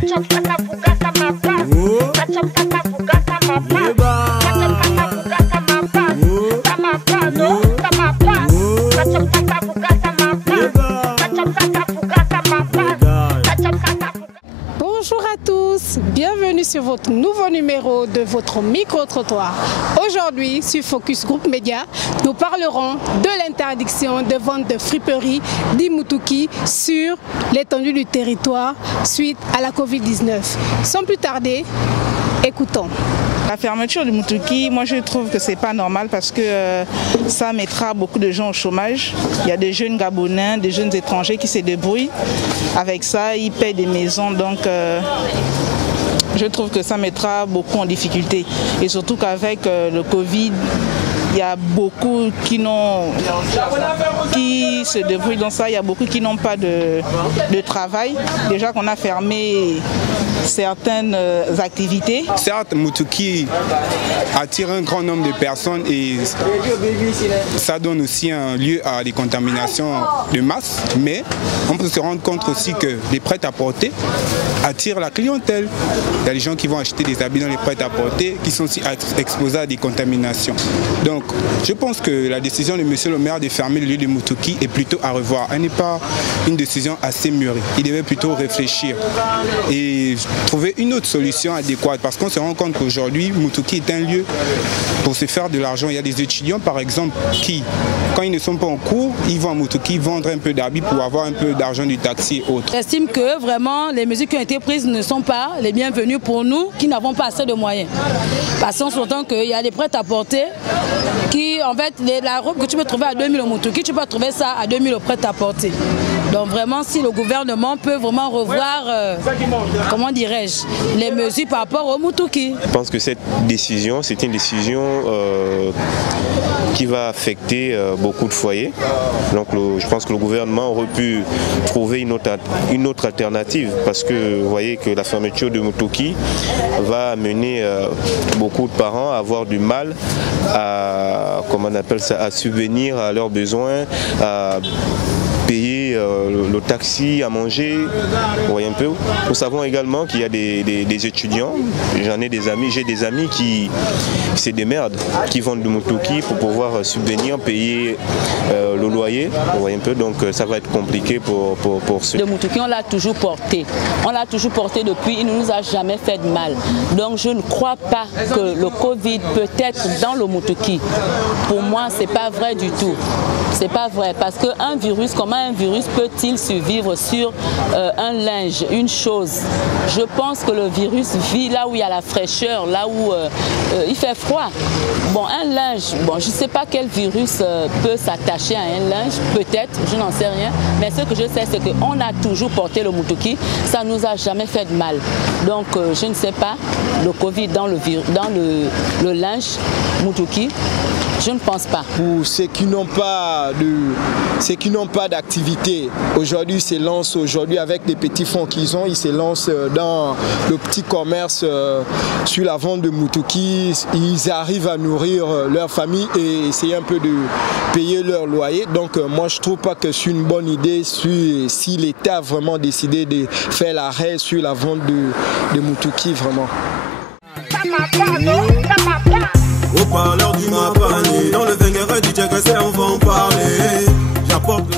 Bonjour à tous, bienvenue sur votre nouveau numéro de votre micro-trottoir. Aujourd'hui, sur Focus Group Média, nous parlerons de l'interdiction de vente de friperies d'Imoutoki sur l'étendue du territoire suite à la Covid-19. Sans plus tarder, écoutons. La fermeture du Moutoki, moi je trouve que c'est pas normal parce que ça mettra beaucoup de gens au chômage. Il y a des jeunes Gabonais, des jeunes étrangers qui se débrouillent. Avec ça, ils paient des maisons, donc je trouve que ça mettra beaucoup en difficulté. Et surtout qu'avec le Covid, il y a beaucoup qui se débrouillent dans ça, il y a beaucoup qui n'ont pas de travail. Déjà qu'on a fermé certaines activités. Certes, Moutoki attire un grand nombre de personnes et ça donne aussi un lieu à des contaminations de masse, mais on peut se rendre compte aussi que les prêt-à-porter attirent la clientèle. Il y a des gens qui vont acheter des habits dans les prêt-à-porter qui sont aussi exposés à des contaminations. Donc, je pense que la décision de M. le maire de fermer le lieu de Moutoki est plutôt à revoir. Elle n'est pas une décision assez mûrie. Il devait plutôt réfléchir et trouver une autre solution adéquate parce qu'on se rend compte qu'aujourd'hui, Moutoki est un lieu pour se faire de l'argent. Il y a des étudiants, par exemple, qui, quand ils ne sont pas en cours, ils vont à Moutoki vendre un peu d'habits pour avoir un peu d'argent du taxi et autres. J'estime que vraiment les mesures qui ont été prises ne sont pas les bienvenues pour nous qui n'avons pas assez de moyens. Parce qu'on s'entend qu'il y a des prêt-à-porter qui, en fait, la robe que tu peux trouver à 2000 au Moutoki, tu peux trouver ça à 2000 au prêt-à-porter. Donc vraiment, si le gouvernement peut vraiment revoir, comment dirais-je, les mesures par rapport au Moutoki. Je pense que cette décision, c'est une décision qui va affecter beaucoup de foyers. Donc je pense que le gouvernement aurait pu trouver une autre alternative parce que vous voyez que la fermeture de Moutoki va amener beaucoup de parents à avoir du mal à, comment on appelle ça, à subvenir à leurs besoins, à payer le taxi, à manger, vous voyez un peu. Nous savons également qu'il y a des étudiants, j'en ai des amis, j'ai des amis qui se démerdent, qui vendent du Moutoki pour pouvoir subvenir, payer le loyer, vous voyez un peu, donc ça va être compliqué pour ceux. Le Moutoki, on l'a toujours porté depuis, il ne nous a jamais fait de mal. Donc je ne crois pas que le Covid peut être dans le Moutoki. Pour moi, c'est pas vrai du tout. C'est pas vrai, parce qu'un virus, comment un virus peut-il survivre sur un linge, une chose? Je pense que le virus vit là où il y a la fraîcheur, là où il fait froid. Bon, un linge, bon, je ne sais pas quel virus peut s'attacher à un linge, peut-être, je n'en sais rien, mais ce que je sais, c'est qu'on a toujours porté le Moutoki, ça ne nous a jamais fait de mal. Donc, je ne sais pas, le Covid dans le linge Moutoki, je ne pense pas. Pour ceux qui n'ont pas d'activité, aujourd'hui ils se lancent avec des petits fonds qu'ils ont, ils se lancent dans le petit commerce sur la vente de Moutoki, ils arrivent à nourrir leur famille et essayer un peu de payer leur loyer. Donc moi je trouve pas que c'est une bonne idée si l'État a vraiment décidé de faire l'arrêt sur la vente de Moutoki vraiment. Au parleur du mapanier, dans le vingere du Tchèque, on va en parler. J'apporte le